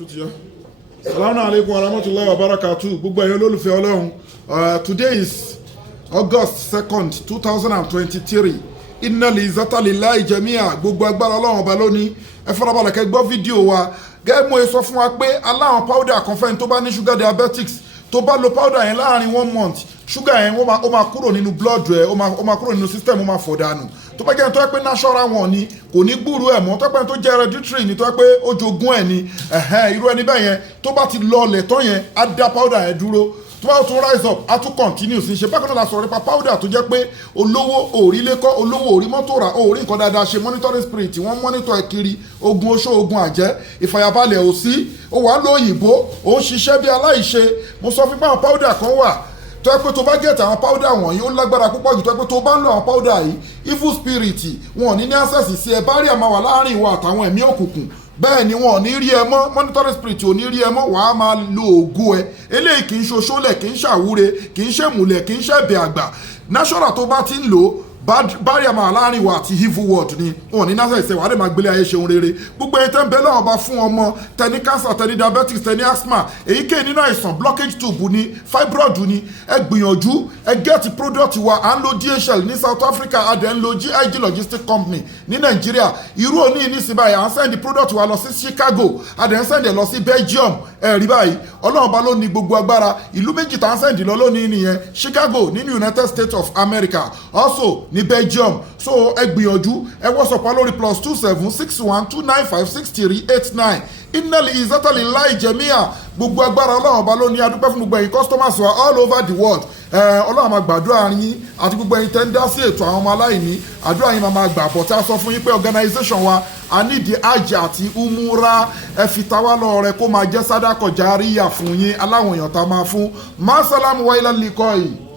Assalamu alaikum wa rahmatullahi wa barakatuh. Gbogbo ẹ̀yin olólùfẹ́ Ọlọ́run. Today is August 2nd, 2023. Inna lizzata lillahi jami'a. Gbogbo agbára Ọlọ́run ọba lónìí. Ẹ farabalẹ̀ kẹ́ gbọ́ fídíò wa. Gẹ́gẹ́ mo sọ fún wa pé aláwọn powder kan fẹ́ni tó bá ní sugar diabetics tó bá lo powder yẹn láàrin 1 month sugar yẹn ó máa kúrò nínú blood rẹ̀ ó máa kúrò nínú system ó máa fọ̀ dànù. Tó bá jẹ́ tó yẹ pé natural wọn ni kò ní gbúrú ẹ̀ mọ́ tó yẹ pé tó jẹ́ hereditary ni tó yẹ pé ó jogún ẹ̀ ni irú ẹni bẹ́ẹ̀ yẹn tó bá ti lọlẹ̀ tán yẹn á dá powder yẹn dúró tó bá tún rise up á tún continue sí ṣe bákan náà la sọ̀rọ̀ nípa powder tó jẹ́ pé olówó òrí lékọ́ olówó òrí mọ́tò rà òrí nǹkan dáadáa ṣe monitoring spirit wọ́n monitor ẹ̀ kiri ogun oṣó ogun àjẹ́ ìfàyàbalẹ̀ ò sí ó wà lóyìnbó ó ń ṣiṣẹ́ bí aláìṣe mo sọ fún pé àwọn powder kan wà tó yẹ pé tó bá gẹ̀ẹ́tì àwọn powder wọ̀nyí ó lágbára púpọ̀ jù tó yẹ pé tó bá ń lo àwọn powder yìí evil spirit wọn ò ní access sí ẹ bá rí àmà wà láàrin ìwà àtàwọn ẹ̀mí òkùnkùn bẹ́ẹ̀ ni wọn ò ní rí ẹ mọ́ monitoring spirit ò ní rí ẹ mọ́ wàá máa lo ògo ẹ eléyìí kì í ṣoṣólẹ̀ kì í ṣàwúre kì í ṣèmùlẹ̀ kì í ṣẹ̀bẹ̀ àgbà natural tó bá ti ń lò bárí àmà láàrin wa àti evil world ni wọn ní nasa ìṣẹ̀wá lè máa gbélé ayé ṣeun rere gbogbo ẹni tẹ́ ń bẹ lọ́wọ́ bá fún ọmọ tẹni cancer tẹni diabetes tẹni asthma èyíkéyìí nínú àìsàn blockage tube ni fibroid ni ẹ gbìyànjú ẹ get product wa à ń lo DHL ní South Africa a dẹ̀ ń lo GIG logistic company ní Nàìjíríà irú òní nísìnyí báyìí à ń send product wa lọ sí Chicago a dẹ̀ ń send ẹ̀ lọ sí Belgium rí báyìí Ọlọ́run bá ló ní gbogbo agbára ìlú méjì tá à ń send lọ lónìí nìyẹn Chicago nínú United States of America also ní Belgium so ẹ gbìyànjú ẹ WhatsApp wa lórí +2761295638 innal izzata lillahi jami'a gbogbo agbára Ọlọ́run ọba ló ní adúpẹ́ fún gbogbo ẹ̀yin customers wa all over the world Ọlọ́run máa gbàdúrà yín àti gbogbo ẹ̀yin tẹ́ ń dá sí ètò àwọn ọmọ aláìní àdúrà yín máa gbà bọ̀ tí a sọ fún yín pé organization wa a nídìí hajj àti umura ẹ fi tawá lọ rẹ kó máa jẹ́ sádàkọ̀ járíyà fún yín aláwọn èèyàn tá a máa fún masalamu wa ilal liqai.